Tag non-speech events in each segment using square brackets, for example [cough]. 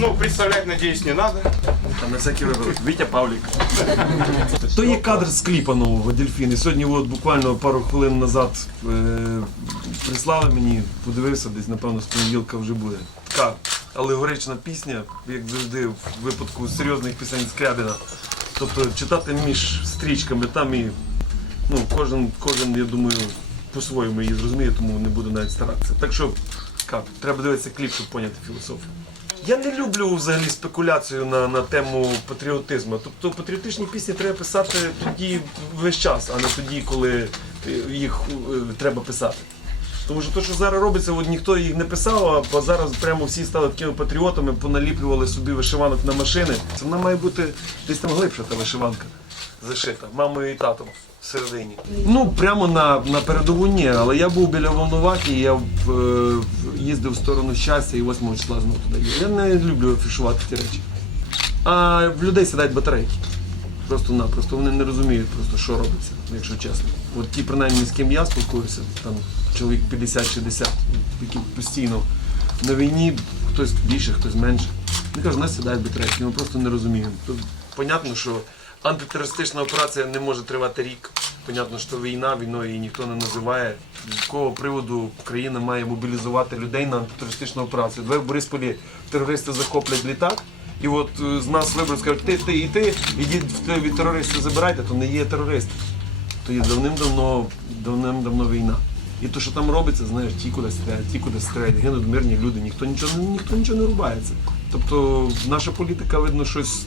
Ну, представлять, надеюсь, не надо. На всякий випадок. Вітя Павлік. [laughs] То є кадр з кліпа нового Дельфіни. Сьогодні от буквально пару хвилин назад е, прислали мені, подивився, десь, напевно, з понеділка вже буде. Така алегорична пісня, як завжди, в випадку серйозних пісень Скрябіна. Тобто читати між стрічками там і ну, кожен, кожен, я думаю, по-своєму її зрозуміє, тому не буду навіть старатися. Так що так, треба дивитися кліп, щоб поняти філософію. Я не люблю взагалі спекуляцію на, на тему патріотизму. Тобто патріотичні пісні треба писати тоді весь час, а не тоді, коли е, їх е, треба писати. Тому що те, що зараз робиться, от ніхто їх не писав, а зараз прямо всі стали такими патріотами, поналіплювали собі вишиванок на машини. Це вона має бути десь там глибша та вишиванка зашита, мамою і татом всередині. Ну, прямо на, на передову ні, але я був біля Волновахи, я е, їздив в сторону щастя і 8 числа знову туди. Я не люблю афішувати ті речі. А в людей сідають батарейки. Просто-напросто вони не розуміють просто, що робиться, якщо чесно. От ті, принаймні, з ким я спілкуюся, там чоловік 50-60, які постійно на війні, хтось більше, хтось менше. Вони кажуть, нас сідають батарейки, ми просто не розуміємо. Тут понятно, що антитерористична операція не може тривати рік. Понятно, що війна, війною її ніхто не називає. З якого приводу Україна має мобілізувати людей на антитерористичну операцію. Давай в Борисполі терористи захоплять літак. І от е, з нас виберуть, скажуть, ти, ти і ти, ідіть від терористів забирайте, то не є терористи. То є давним-давно давним-давно війна. І то, що там робиться, знаєш, ті куди стріляють, ті куди стріляють, гинуть мирні люди, ніхто нічого, ніхто нічого не рубається. Тобто наша політика, видно, щось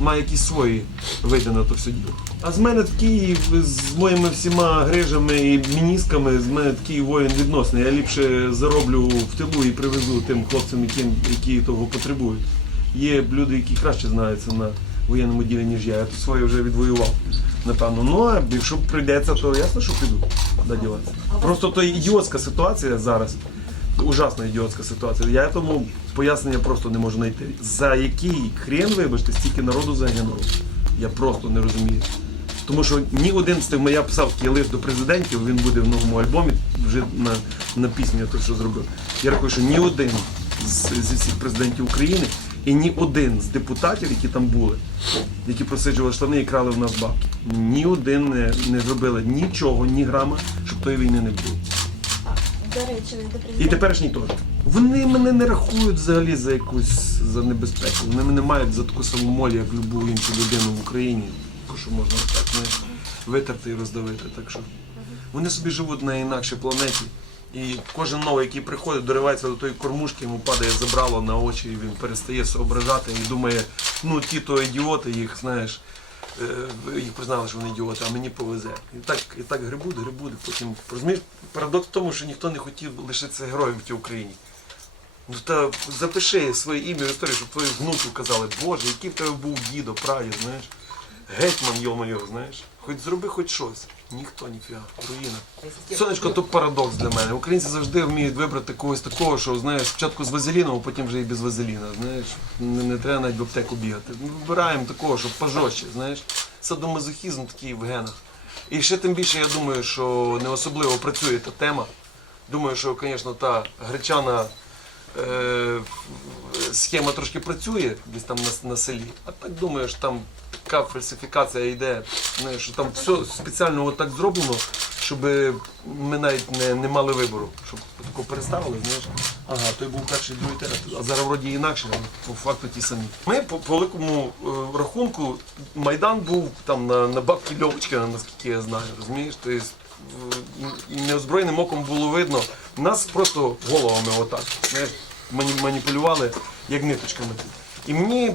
має якісь свої види на то все діло. А з мене такий, з моїми всіма грижами і мінісками, з мене такий воїн відносний. Я ліпше зароблю в тилу і привезу тим хлопцям, яким, які того потребують. Є люди, які краще знаються на воєнному ділі, ніж я. Я тут своє вже відвоював, напевно. Ну а якщо прийдеться, то ясно, що піду. Куди діватися. Просто то ідіотська ситуація зараз. Ужасна ідіотська ситуація. Я тому пояснення просто не можу знайти. За який хрен, вибачте, стільки народу загинуло. Я просто не розумію. Тому що ні один з тих, я писав такий лист до президентів, він буде в новому альбомі, вже на, на пісні, я той, що зробив. Я рахую, що ні один з, зі всіх президентів України і ні один з депутатів, які там були, які просиджували штани і крали в нас бабки, ні один не, не зробили нічого, ні грама, щоб тої війни не було. До речі, до І теперішній теж. Вони мене не рахують взагалі за якусь за небезпеку. Вони мене мають за таку саму молі, як любу іншу людину в Україні, яку що можна так знаєш, витерти і роздавити. Так що вони собі живуть на інакшій планеті. І кожен новий, який приходить, доривається до тої кормушки, йому падає забрало на очі, і він перестає соображати і думає, ну ті то ідіоти, їх знаєш, е, їх признали, що вони ідіоти, а мені повезе. І так, і так грибуть, грибуть, потім. Розумієш, парадокс в тому, що ніхто не хотів лишитися героєм в тій Україні. Ну та запиши своє ім'я в історію, щоб твої внуки казали, Боже, який в тебе був дідо, прадід, знаєш. Гетьман, йо-моє, знаєш. Хоч зроби хоч щось. Ніхто, ніфіга, руїна. Сонечко, то парадокс для мене. Українці завжди вміють вибрати когось такого, що знаєш, спочатку з вазеліном, а потім вже і без вазеліна. Знаєш, не, не треба навіть в аптеку бігати. Ми вибираємо такого, щоб пожорстче, знаєш. Садомазохізм такий в генах. І ще тим більше я думаю, що не особливо працює та тема. Думаю, що, звісно, та гречана схема трошки працює десь там на, на селі. А так думаю, що там така фальсифікація йде, що там все спеціально отак зроблено, щоб ми навіть не, не мали вибору. Щоб тако переставили, знаєш. Ага, той був перший, другий, третій, а зараз вроді інакше, але по факту ті самі. Ми по, по великому е, рахунку Майдан був там на, на бабки Льовочкина, наскільки я знаю, розумієш? Тобто, неозброєним оком було видно. Нас просто головами отак маніпулювали як ниточками. І мені е,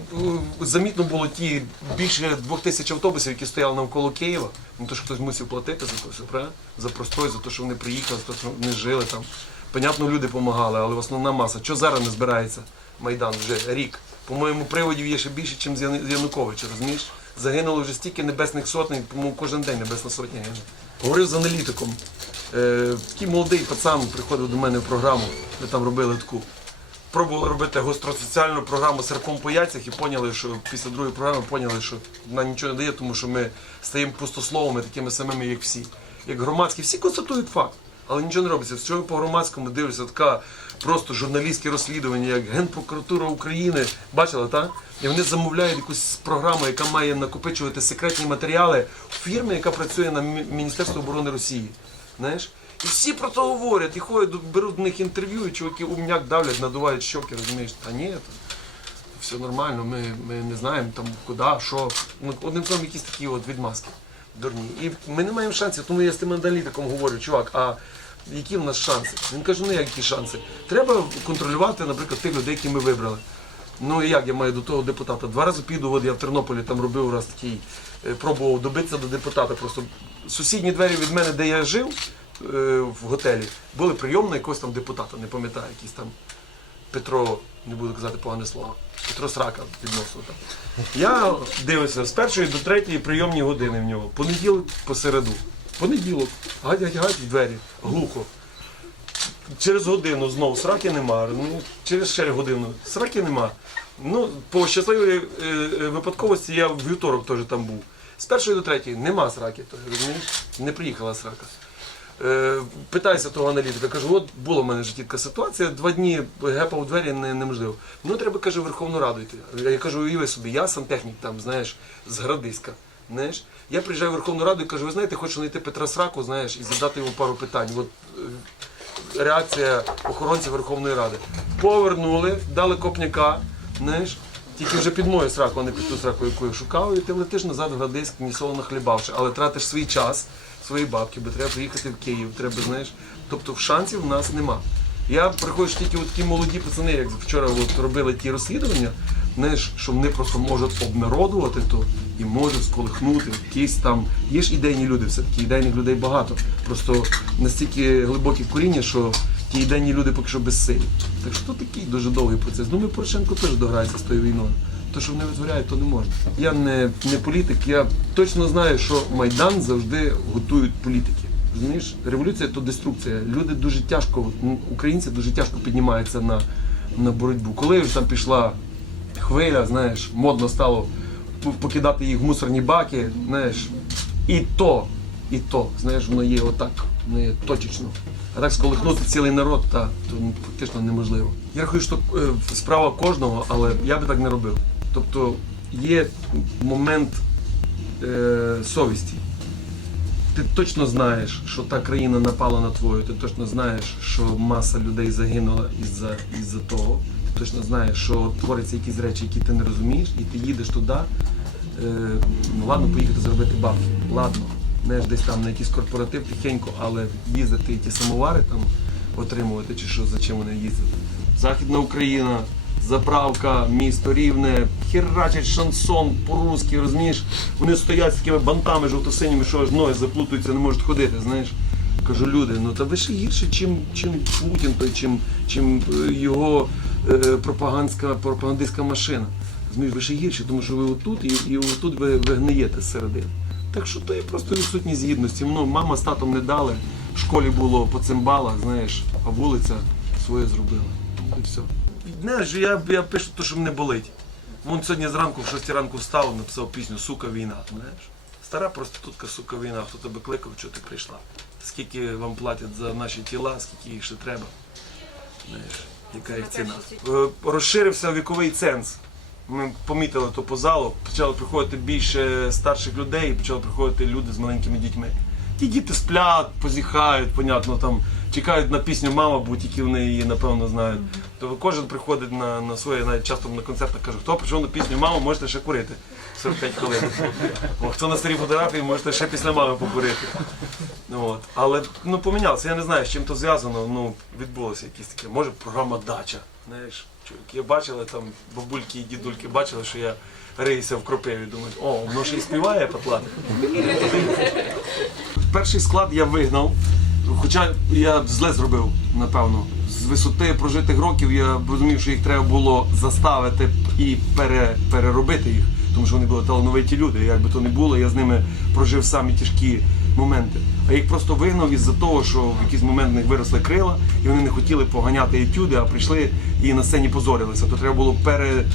замітно було ті більше двох тисяч автобусів, які стояли навколо Києва. Ну то що хтось мусив платити за це все, правда? За простой, за те, що вони приїхали, за те, що вони жили там. Понятно, люди допомагали, але основна маса. Що зараз не збирається Майдан вже рік? По-моєму, приводів є ще більше, ніж з Януковича, розумієш? Загинуло вже стільки небесних сотень, по-моєму, кожен день небесна сотня гине. Говорив з аналітиком. Е, такий молодий пацан приходив до мене в програму, ми там робили таку. пробували робити гостросоціальну програму серпом по яйцях і поняли, що після другої програми поняли, що вона нічого не дає, тому що ми стаємо пустословами, такими самими, як всі. Як громадські, всі констатують факт. Але нічого не робиться. Що по громадському дивишся, така просто журналістське розслідування, як Генпрокуратура України. Бачила, так? І вони замовляють якусь програму, яка має накопичувати секретні матеріали у фірмі, яка працює на Мі- Міністерство оборони Росії. Знаєш? І всі про це говорять, і ходять, беруть в них інтерв'ю, і чуваки умняк давлять, надувають щоки, розумієш, та ні, то все нормально, ми, ми не знаємо там куди, що. Ну, одним словом, якісь такі от відмазки дурні. І ми не маємо шансів, тому я з тим аналітиком говорю, чувак, а які в нас шанси? Він каже, ну як які шанси? Треба контролювати, наприклад, тих людей, які ми вибрали. Ну і як я маю до того депутата? Два рази піду, от я в Тернополі там робив раз такий, е, пробував добитися до депутата. Просто сусідні двері від мене, де я жив е, в готелі, були прийомні якогось там депутата, не пам'ятаю, якийсь там Петро, не буду казати погане слово, Петро Срака відносно там. Я дивився з першої до третьої прийомні години в нього. Понеділок посереду. Понеділок. Гать, гать, в двері. Глухо. Через годину знову сраки нема. Ну, через ще годину сраки нема. Ну, по щасливій е, е, випадковості я в вівторок теж там був. З першої до третьої нема сраки, теж, розумієш? Не приїхала срака. Е, питаюся того аналітика, кажу, от була в мене в житті ситуація, два дні гепа у двері не, неможливо. Ну, треба, каже, Верховну Раду йти. Я кажу, уяви собі, я сантехнік там, знаєш, з Градиська. Знаєш, я приїжджаю в Верховну Раду і кажу, ви знаєте, хочу знайти Петра Сраку, знаєш, і задати йому пару питань. От, е, реакція охоронців Верховної Ради. Повернули, дали копняка, знаєш, тільки вже під мою сраку, а не під ту сраку, яку я шукав, і ти летиш назад в Градиськ, ні соло нахлібавши, але тратиш свій час, свої бабки, бо треба приїхати в Київ, треба, знаєш. Тобто шансів в нас нема. Я приходжу тільки от такі молоді пацани, як вчора от робили ті розслідування, знаєш, що вони просто можуть обнародувати то і можуть сколихнути якісь там. Є ж ідейні люди, все-таки ідейних людей багато. Просто настільки глибокі коріння, що ті ідейні люди поки що безсилі. Так що то такий дуже довгий процес. Ну ми Порошенко теж дограється з тою війною. То, що вони витворяють, то не можна. Я не, не політик, я точно знаю, що Майдан завжди готують політики. Розумієш, революція то деструкція. Люди дуже тяжко, українці дуже тяжко піднімаються на, на боротьбу. Коли вже там пішла хвиля, знаєш, модно стало покидати їх в мусорні баки, знаєш, і то, і то, знаєш, воно є отак, воно є точечно. А так сколихнути цілий народ, та, то ну, фактично неможливо. Я рахую, що е, справа кожного, але я би так не робив. Тобто є момент е, совісті. Ти точно знаєш, що та країна напала на твою, ти точно знаєш, що маса людей загинула із-за із того. Ти точно знаєш, що творяться якісь речі, які ти не розумієш, і ти їдеш туди. Е, ну ладно, поїхати заробити бабки. Ладно, знаєш, десь там на якийсь корпоратив тихенько, але їздити і ті самовари там отримувати, чи що за чим вони їздять. Західна Україна, заправка, місто рівне, херачать шансон по-русски, розумієш? Вони стоять з такими бантами жовто-синіми, що аж ноги заплутуються, не можуть ходити, знаєш. Кажу, люди, ну та ви ще гірше, чим, чим Путін, той, чим, чим е, його е, пропагандська, пропагандистська машина. Розумієш, ви ще гірше, тому що ви отут і, і отут ви, ви гниєте зсередини. Так що то є просто відсутність гідності. Ну, мама з татом не дали, в школі було по цимбалах, знаєш, а вулиця своє зробила. І все. Знаєш, я, я пишу те, що мене болить. Вон сьогодні зранку в 6 ранку встав, написав пісню Сука війна. Знаєш? Стара проститутка, сука війна, хто тебе кликав, чого ти прийшла. Скільки вам платять за наші тіла, скільки їх ще треба. Знаєш, яка їх ціна. Е, Розширився віковий ценз. Ми помітили то по залу, почали приходити більше старших людей, почали приходити люди з маленькими дітьми. Ті діти сплять, позіхають, понятно, там чекають на пісню мама, бо тільки вони її напевно знають. То кожен приходить на, на своє, навіть часто на концертах каже, хто прийшов на пісню мама, можете ще курити 45 хвилин. Хто на старій фотографії, можете ще після мами покурити. От. Але ну, помінялося, я не знаю, з чим то зв'язано. Ну, відбулося якісь таке. Може, програма Дача. Знаєш, чоловіки бачили там, бабульки і дідульки бачили, що я риюся в кропиві. Думають, о, воно ще й співає патлати. Перший склад я вигнав, хоча я зле зробив, напевно. З висоти прожитих років я розумів, що їх треба було заставити і пере, переробити їх, тому що вони були талановиті люди. Як би то не було, я з ними прожив самі тяжкі моменти. А їх просто вигнав із-за того, що в якийсь момент в них виросли крила, і вони не хотіли поганяти етюди, а прийшли і на сцені позорилися. То треба було пере,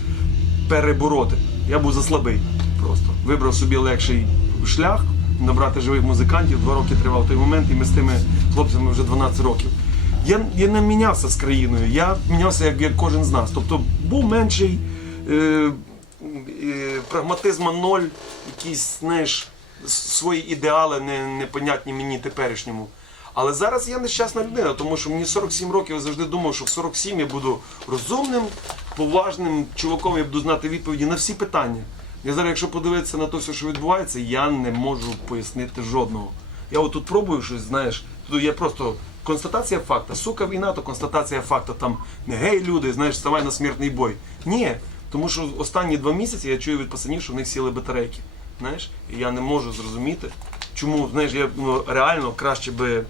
перебороти. Я був заслабий просто. Вибрав собі легший шлях, набрати живих музикантів. Два роки тривав той момент, і ми з тими хлопцями вже 12 років. Я, я не мінявся з країною, я мінявся як, як кожен з нас. Тобто був менший, е, е, прагматизма ноль, якісь, знаєш, свої ідеали не, непонятні мені теперішньому. Але зараз я нещасна людина, тому що мені 47 років я завжди думав, що в 47 я буду розумним, поважним чуваком, я буду знати відповіді на всі питання. Я зараз, якщо подивитися на те, що відбувається, я не можу пояснити жодного. Я отут пробую щось, знаєш, є просто констатація факта. Сука, війна, то констатація факта. Там не гей, люди, знаєш, ставай на смертний бой. Ні. Тому що останні два місяці я чую від пацанів, що в них сіли батарейки. Знаєш, і я не можу зрозуміти, чому знаєш, я ну, реально краще би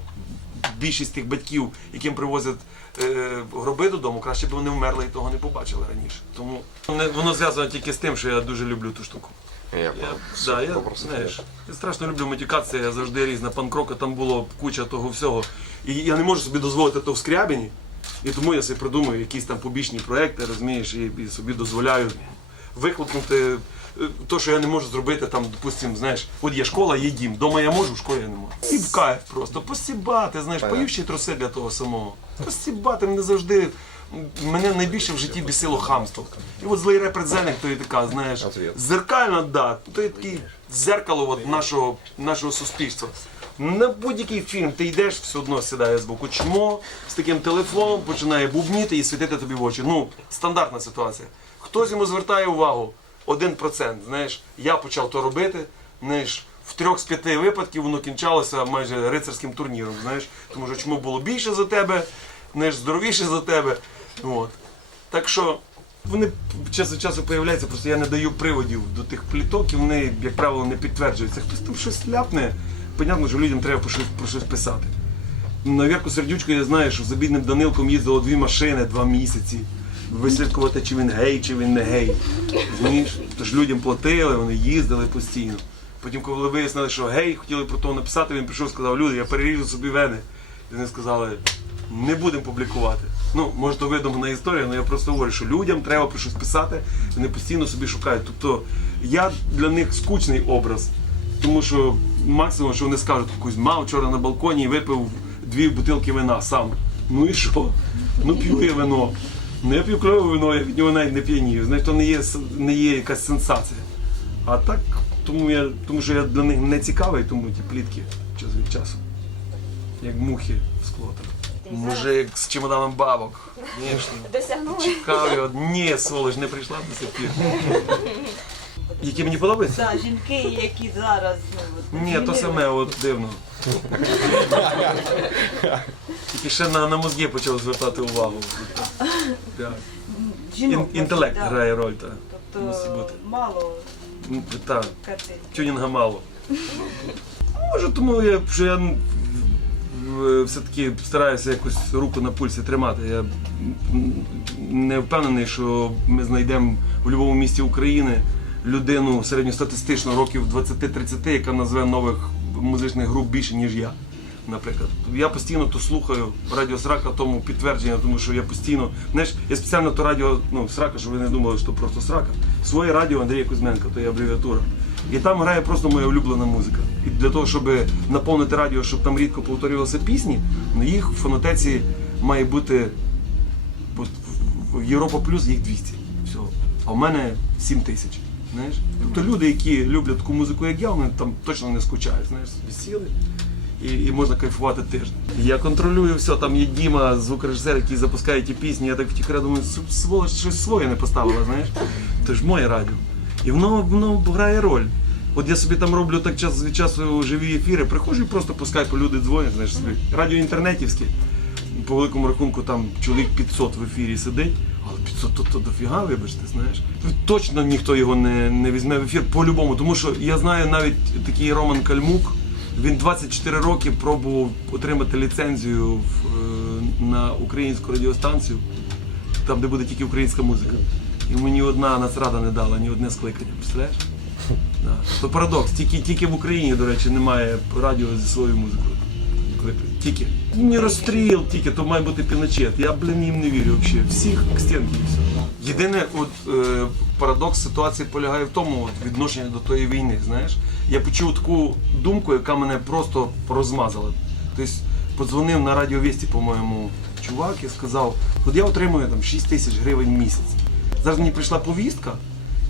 більшість тих батьків, яким привозять е, гроби додому, краще б вони вмерли і того не побачили раніше. Тому воно- воно зв'язано тільки з тим, що я дуже люблю ту штуку. Я, Я, да, я, знаєш, я страшно люблю матюкатися, я завжди різна панкрока, там було куча того всього. І я не можу собі дозволити то в скрябіні. І тому я собі придумую якісь там побічні проекти, розумієш, і, і собі дозволяю вихлопнути те, що я не можу зробити, там, допустим, знаєш, от є школа, є дім. Дома я можу, в школі я не можу. І в кайф просто, посібати, знаєш, поївші труси для того самого. Посібати мене завжди. Мене найбільше в житті бісило хамство. І от злий репрезентник, то і така, знаєш, зеркально, да, то є такий зеркало от нашого, нашого суспільства. На будь-який фільм ти йдеш, все одно сідає з боку чмо, з таким телефоном починає бубніти і світити тобі в очі. Ну, стандартна ситуація. Хтось йому звертає увагу, один процент. Знаєш, я почав то робити. Знаєш, в трьох з п'яти випадків воно кінчалося майже рицарським турніром. Знаєш, тому що чому було більше за тебе, знаєш, здоровіше за тебе. От. Так що вони час від часу появляються, просто я не даю приводів до тих пліток, і вони, як правило, не підтверджуються. Хтось там щось ляпне, понятно, що людям треба про щось, про щось писати. На Вірку Сердючку я знаю, що за бідним Данилком їздило дві машини два місяці. Вислідкувати, чи він гей, чи він не гей. Розумієш? Тож людям платили, вони їздили постійно. Потім, коли вияснили, що гей, хотіли про того написати, він прийшов і сказав, люди, я переріжу собі вени. І вони сказали, не будемо публікувати. Ну, може, то видумана історія, але я просто говорю, що людям треба про щось писати, вони постійно собі шукають. Тобто я для них скучний образ. Тому що максимум, що вони скажуть, Кузьма вчора на балконі і випив дві бутилки вина сам. Ну і що? Ну п'ю я вино. Ну я п'ю кльове вино, я від нього навіть не п'янію. Значить, то не є, не є якась сенсація. А так, тому, я, тому що я для них не цікавий, тому ті плітки час від часу. Як мухи в скло. там. Мужик з чемоданом бабок. Досягнули. Чекав його. Ні, сволоч, не прийшла до сих пір. [laughs] Які мені подобаються? Так, жінки, які зараз ну, от, Ні, то змінили. саме от дивно. Тільки ще на, на мозги почав звертати увагу. Так. жінок. Інтелект так. грає роль, так. мусить Тобто бути. мало М, Так, картин. тюнінга мало. Може, тому я, що я м, в- все-таки стараюся якось руку на пульсі тримати. Я м, не впевнений, що ми знайдемо в будь-якому місті України людину середньостатистично років 20-30, яка назве нових музичних груп більше, ніж я. Наприклад, я постійно то слухаю радіо Срака, тому підтвердження, тому що я постійно, знаєш, я спеціально то радіо, ну, Срака, щоб ви не думали, що просто Срака. Своє радіо Андрія Кузьменка, то є абревіатура. І там грає просто моя улюблена музика. І для того, щоб наповнити радіо, щоб там рідко повторювалися пісні, ну їх в фонотеці має бути в- Європа плюс їх 200. Всього. А в мене 7 тисяч. Знаєш? Тобто люди, які люблять таку музику, як я, вони там точно не скучають. Знаєш, сіли і, і можна кайфувати тиждень. Я контролюю все, там є Діма, звукорежисер, який запускає ті пісні. Я так втіхаря думаю, «Су- сволоч щось своє не поставила, знаєш. Це ж моє радіо. І воно, воно грає роль. От я собі там роблю так час від часу живі ефіри, приходжу і просто по скайпу люди дзвонять, знаєш, собі. Радіо інтернетівське. По великому рахунку там чоловік 500 в ефірі сидить, але 500 то, то дофіга, вибачте, знаєш. Точно ніхто його не, не візьме в ефір по-любому, тому що я знаю навіть такий Роман Кальмук, він 24 роки пробував отримати ліцензію в, е, на українську радіостанцію, там, де буде тільки українська музика. І мені одна нацрада не дала, ні одне скликання, представляєш? [laughs] Да. То парадокс. Тільки, тільки в Україні, до речі, немає радіо зі своєю музикою. Тільки. Не розстріл, тільки, то має бути піночет. Я, блін, їм не вірю взагалі. Всіх к стінки і все. Єдине, от е, парадокс ситуації полягає в тому, от, відношення до тої війни. Знаєш, я почув таку думку, яка мене просто розмазала. Тобто, подзвонив на радіовісті, по-моєму, чувак і сказав, от я отримую там 6 тисяч гривень в місяць. Зараз мені прийшла повістка,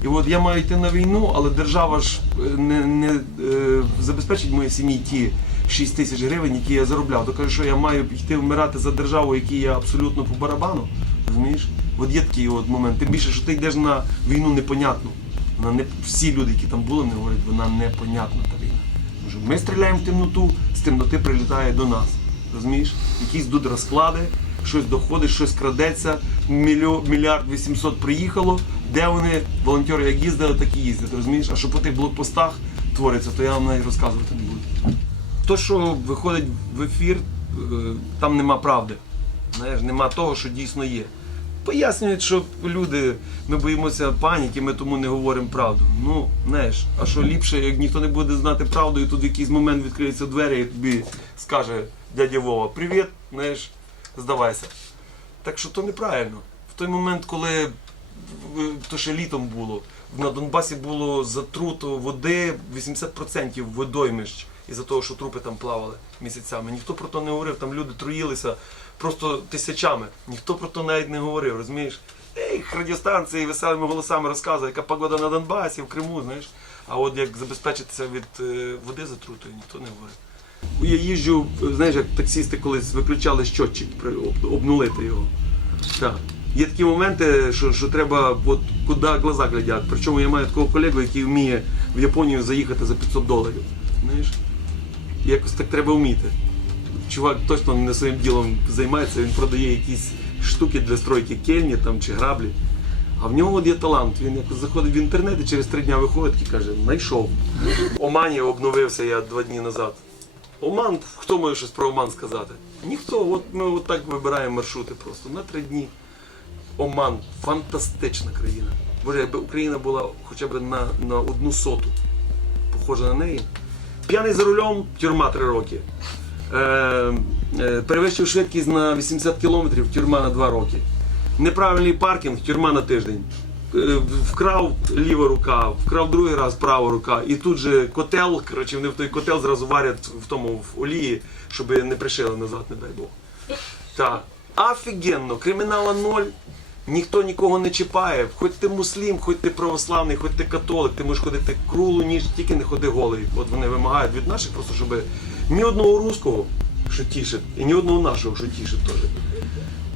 і от я маю йти на війну, але держава ж е, не, не е, забезпечить моїй сім'ї ті 6 тисяч гривень, які я заробляв. То кажу, що я маю йти вмирати за державу, якій я абсолютно по барабану. Розумієш? От є такий от момент. Тим більше, що ти йдеш на війну непонятну. Вона не всі люди, які там були, вони говорять, вона непонятна та війна. Тому ми стріляємо в темноту, з темноти прилітає до нас. Розумієш? Якісь тут розклади, щось доходить, щось крадеться, мільйо, мільярд вісімсот приїхало. Де вони, волонтери, як їздили, так і їздять. Розумієш? А що по тих блокпостах твориться, то я вам навіть розказувати не буду. То, що виходить в ефір, е, там нема правди. Знаєш, нема того, що дійсно є. Пояснюють, що люди, ми боїмося паніки, ми тому не говоримо правду. Ну, знаєш, а що ліпше, як ніхто не буде знати правду, і тут в якийсь момент відкриються двері і тобі скаже дядя Вова, привіт, знаєш, здавайся. Так що то неправильно. В той момент, коли то ще літом було, на Донбасі було затруто води 80% водоймищ із-за того, що трупи там плавали місяцями. Ніхто про то не говорив, там люди труїлися просто тисячами. Ніхто про то навіть не говорив, розумієш? Ей, радіостанції веселими голосами розказує, яка погода на Донбасі, в Криму, знаєш. А от як забезпечитися від е, води затрутою, ніхто не говорив. Я їжджу, знаєш, як таксісти колись виключали щотчик, обнулити його. Так. Є такі моменти, що, що треба, от куди глаза глядять. Причому я маю такого колегу, який вміє в Японію заїхати за 500 доларів. Знаєш? Якось так треба вміти. Чувак точно не своїм ділом займається, він продає якісь штуки для стройки кельні там, чи граблі. А в нього от є талант. Він якось заходить в інтернет і через три дня виходить і каже, знайшов. [laughs] Омані обновився я два дні назад. Оман, хто може щось про Оман сказати? Ніхто. От ми отак вибираємо маршрути просто на три дні. Оман фантастична країна. Боже, якби Україна була хоча б на, на одну соту, похожа на неї. П'яний за рулем, тюрма три роки. Е, е, перевищив швидкість на 80 кілометрів, тюрма на 2 роки. Неправильний паркінг, тюрма на тиждень. Е, вкрав ліва рука, вкрав другий раз права рука. І тут же котел, коротше, вони в той котел зразу варять в тому в олії, щоб не пришили назад, не дай Бог. Так. Офігенно, кримінала ноль. Ніхто нікого не чіпає. Хоч ти муслім, хоч ти православний, хоч ти католик, ти можеш ходити круглу ніж, тільки не ходи голий. От вони вимагають від наших просто, щоб ні одного руського, що тішить, і ні одного нашого, що тішить теж.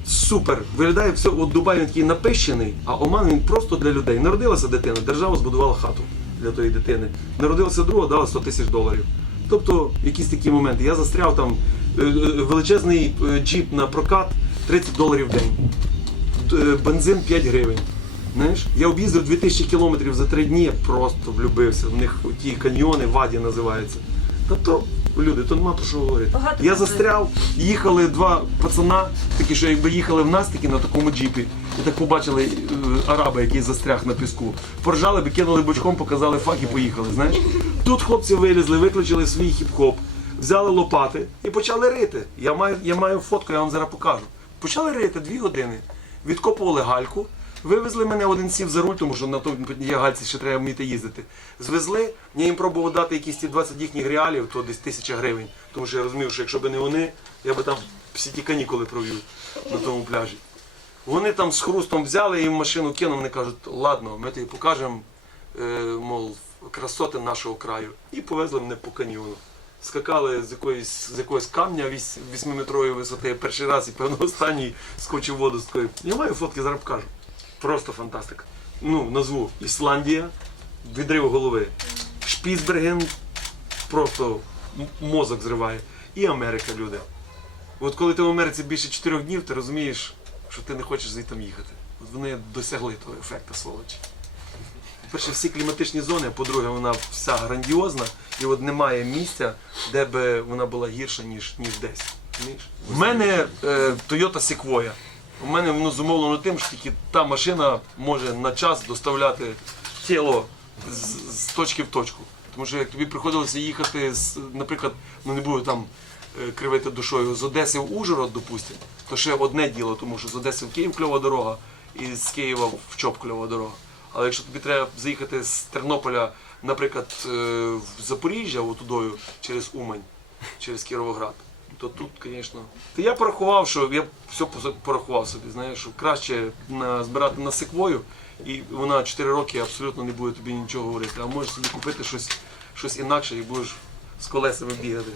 Супер. Виглядає все, от Дубай він такий напищений, а Оман він просто для людей. Народилася дитина, держава збудувала хату для тої дитини. Народилася друга, дала 100 тисяч доларів. Тобто якісь такі моменти. Я застряв там е, е, величезний е, джіп на прокат 30 доларів в день. Е, Бензин 5 гривень. Знаєш, я об'їздив 2000 кілометрів за три дні, я просто влюбився. В них ті каньйони, ваді називаються. Та то, люди, то нема про що говорити. Багато Я застряв, їхали два пацана, такі, що якби їхали в нас такі на такому джіпі, і так побачили е, араба, який застряг на піску. Поржали би, кинули бочком, показали фак і поїхали. Знаєш? Тут хлопці вилізли, виключили свій хіп-хоп, взяли лопати і почали рити. Я маю, я маю фотку, я вам зараз покажу. Почали рити дві години, відкопували гальку. Вивезли мене один сів за руль, тому що на тому є гальці ще треба вміти їздити. Звезли, я їм пробував дати якісь ті 20 їхніх реалів, то десь тисяча гривень. Тому що я розумів, що якщо б не вони, я би там всі ті канікули провів на тому пляжі. Вони там з хрустом взяли, я їм машину кинув, вони кажуть, ладно, ми тобі покажемо, е, мов, красоти нашого краю. І повезли мене по каньйону. Скакали з якоїсь, з якогось камня вісь- вісьмиметрової висоти. Я перший раз і певно останній скочив воду з такої. Я маю фотки, зараз покажу. Просто фантастика. Ну, назву Ісландія, відрив голови. Шпіцберген просто мозок зриває. І Америка, люди. От коли ти в Америці більше чотирьох днів, ти розумієш, що ти не хочеш звідти їхати. От вони досягли того ефекту сволочі. По-перше, всі кліматичні зони, а по-друге, вона вся грандіозна, і от немає місця, де би вона була гірша, ніж, ніж десь. У мене е, Toyota Sequoia. У мене воно зумовлено тим, що тільки та машина може на час доставляти тіло з, з точки в точку. Тому що як тобі приходилося їхати, з, наприклад, ну не буду там е, кривити душою, з Одеси в Ужгород, допустимо, то ще одне діло, тому що з Одеси в Київ кльова дорога і з Києва в Чоп кльова дорога. Але якщо тобі треба заїхати з Тернополя, наприклад, е, в Запоріжжя, отудою, через Умань, через Кіровоград, то тут, звісно. Та я порахував, що я все порахував собі, знаєш, що краще збирати на секвою, і вона 4 роки абсолютно не буде тобі нічого говорити. А можеш собі купити щось, щось інакше і будеш з колесами бігати.